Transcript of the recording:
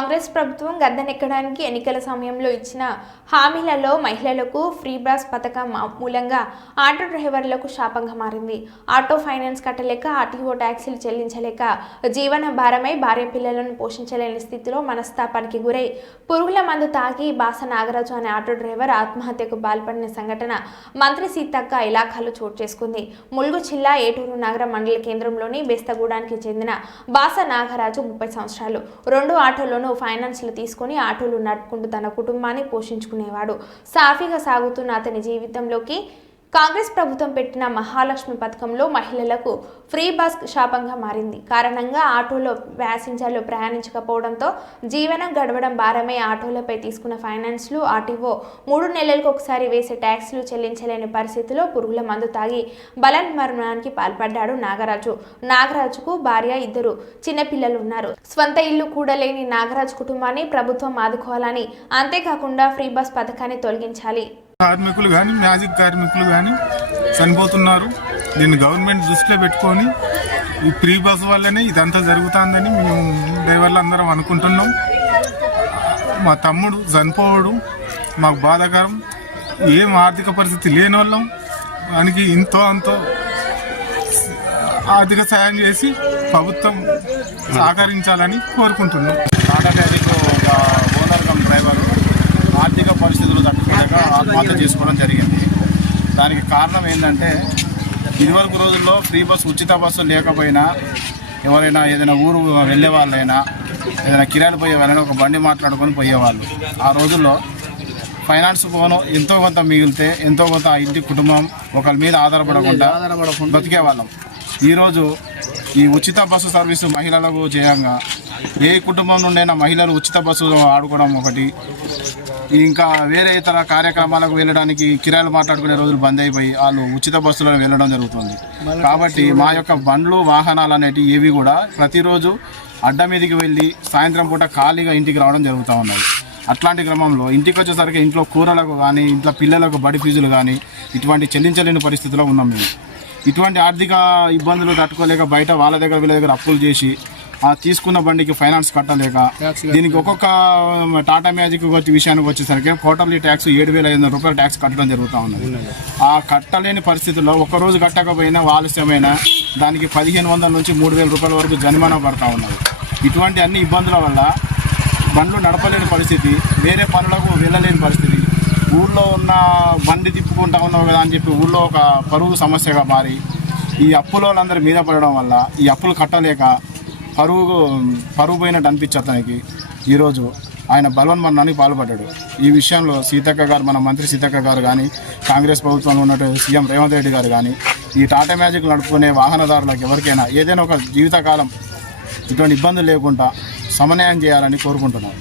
కాంగ్రెస్ ప్రభుత్వం గద్దెనెక్కడానికి ఎన్నికల సమయంలో ఇచ్చిన హామీలలో మహిళలకు ఫ్రీ బస్ పథకం మూలంగా ఆటో డ్రైవర్లకు శాపంగా మారింది. ఆటో ఫైనాన్స్ కట్టలేక, ఆర్టీఓ ట్యాక్సీలు చెల్లించలేక జీవన భారమై భార్య పిల్లలను పోషించలేని స్థితిలో మనస్తాపానికి గురై పురుగుల మందు తాగి బాస నాగరాజు అనే ఆటో డ్రైవర్ ఆత్మహత్యకు పాల్పడిన సంఘటన మంత్రి సీతక్క ఇలాఖాలో చోటు చేసుకుంది. ములుగు జిల్లా ఏటూరు నగర మండల కేంద్రంలోని బెస్తగూడానికి చెందిన బాస నాగరాజు 30 సంవత్సరాలు. 2 ఆటోలను ఫైనాన్స్లు తీసుకుని ఆటోలు నడుపుకుంటూ తన కుటుంబాన్ని పోషించుకునేవాడు. సాఫీగా సాగుతున్న అతని జీవితంలోకి కాంగ్రెస్ ప్రభుత్వం పెట్టిన మహాలక్ష్మి పథకంలో మహిళలకు ఫ్రీ బస్ శాపంగా మారింది. కారణంగా ఆటోలో ప్యాసింజర్లు ప్రయాణించకపోవడంతో జీవనం గడవడం భారమై ఆటోలపై తీసుకున్న ఫైనాన్స్లు, ఆర్టీఓ 3 నెలలకు ఒకసారి వేసే ట్యాక్స్లు చెల్లించలేని పరిస్థితిలో పురుగుల మందు తాగి బలన్మరణానికి పాల్పడ్డాడు నాగరాజు. నాగరాజుకు భార్య, 2 చిన్నపిల్లలు ఉన్నారు. స్వంత ఇల్లు కూడా లేని నాగరాజు కుటుంబాన్ని ప్రభుత్వం ఆదుకోవాలని, అంతేకాకుండా ఫ్రీ బస్ పథకాన్ని తొలగించాలి. కార్మికులు కానీ, మ్యాజిక్ కార్మికులు కానీ చనిపోతున్నారు. దీన్ని గవర్నమెంట్ దృష్టిలో పెట్టుకొని ఈ ఫ్రీ బస్ వల్లనే ఇదంతా జరుగుతుందని మేము డ్రైవర్లు అందరం అనుకుంటున్నాం. మా తమ్ముడు చనిపోవడం మాకు బాధాకరం. ఏం ఆర్థిక పరిస్థితి లేని వాళ్ళం దానికి ఇంతో అంతో ఆర్థిక సాయం చేసి ప్రభుత్వం సహకరించాలని కోరుకుంటున్నాం. Tata magic owner cum driver ఆర్థిక పరిస్థితులు తట్టుకోలేక ఆత్మహత్య చేసుకోవడం జరిగింది. దానికి కారణం ఏంటంటే, ఇదివరకు రోజుల్లో ఫ్రీ బస్సు, ఉచిత బస్సు లేకపోయినా ఎవరైనా ఏదైనా ఊరు వెళ్ళే వాళ్ళైనా, ఏదైనా కిరాయిలు పోయే వాళ్ళైనా ఒక బండి మాట్లాడుకొని పోయేవాళ్ళు. ఆ రోజుల్లో ఫైనాన్స్ పోను ఎంతో కొంత మిగిలితే ఎంతో కొంత ఆ ఇంటి కుటుంబం ఒకరి మీద ఆధారపడకుండా బతికేవాళ్ళం. ఈరోజు ఈ ఉచిత బస్సు సర్వీసు మహిళలకు చేయంగా ఏ కుటుంబం నుండైనా మహిళలు ఉచిత బస్సు ఆడుకోవడం ఒకటి, ఇంకా వేరే ఇతర కార్యక్రమాలకు వెళ్ళడానికి కిరాయిలు మాట్లాడుకునే రోజులు బంద్ అయిపోయి వాళ్ళు ఉచిత బస్సులో వెళ్ళడం జరుగుతుంది. కాబట్టి మా యొక్క బండ్లు, వాహనాలు అనేటివి ఏవి కూడా ప్రతిరోజు అడ్డ మీదకి వెళ్ళి సాయంత్రం పూట ఖాళీగా ఇంటికి రావడం జరుగుతూ ఉన్నాయి. అట్లాంటి క్రమంలో ఇంటికి వచ్చేసరికి ఇంట్లో కూరలకు కానీ, ఇంట్లో పిల్లలకు బడి ఫీజులు కానీ ఇటువంటి చెల్లించలేని పరిస్థితిలో ఉన్నాం మేము. ఇటువంటి ఆర్థిక ఇబ్బందులు తట్టుకోలేక బయట వాళ్ళ దగ్గర వీళ్ళ దగ్గర అప్పులు చేసి ఆ తీసుకున్న బండికి ఫైనాన్స్ కట్టలేక దీనికి ఒక్కొక్క టాటా మ్యాజిక్ విషయానికి వచ్చేసరికి క్వార్టర్లీ ట్యాక్స్ 7,500 రూపాయలు ట్యాక్స్ కట్టడం జరుగుతూ ఉన్నది. ఆ కట్టలేని పరిస్థితుల్లో ఒక్కరోజు కట్టకపోయినా ఆలస్యమైన దానికి 1,500 నుంచి 3,000 రూపాయల వరకు జరిమానా పడుతూ ఉన్నది. ఇటువంటి అన్ని ఇబ్బందుల వల్ల బండ్లు నడపలేని పరిస్థితి, వేరే పనులకు వెళ్ళలేని పరిస్థితి, ఊళ్ళో ఉన్న బండి తిప్పుకుంటా ఉన్నావు కదా అని చెప్పి ఊళ్ళో ఒక పరువు సమస్యగా మారి ఈ అప్పుల వాళ్ళందరి మీద పడడం వల్ల ఈ అప్పులు కట్టలేక పరువు పోయినట్టు అనిపించి అతనికి ఈరోజు ఆయన బలవన్మరణానికి పాల్పడ్డాడు. ఈ విషయంలో సీతక్క గారు, మన మంత్రి సీతక్క గారు కానీ, కాంగ్రెస్ ప్రభుత్వంలో ఉన్నట్టు సీఎం రేవంత్ రెడ్డి గారు కానీ ఈ టాటా మ్యాజిక్ నడుపుకునే వాహనదారులకు ఎవరికైనా ఏదైనా ఒక జీవితకాలం ఇటువంటి ఇబ్బందులు లేకుండా సమన్వయం చేయాలని కోరుకుంటున్నాను.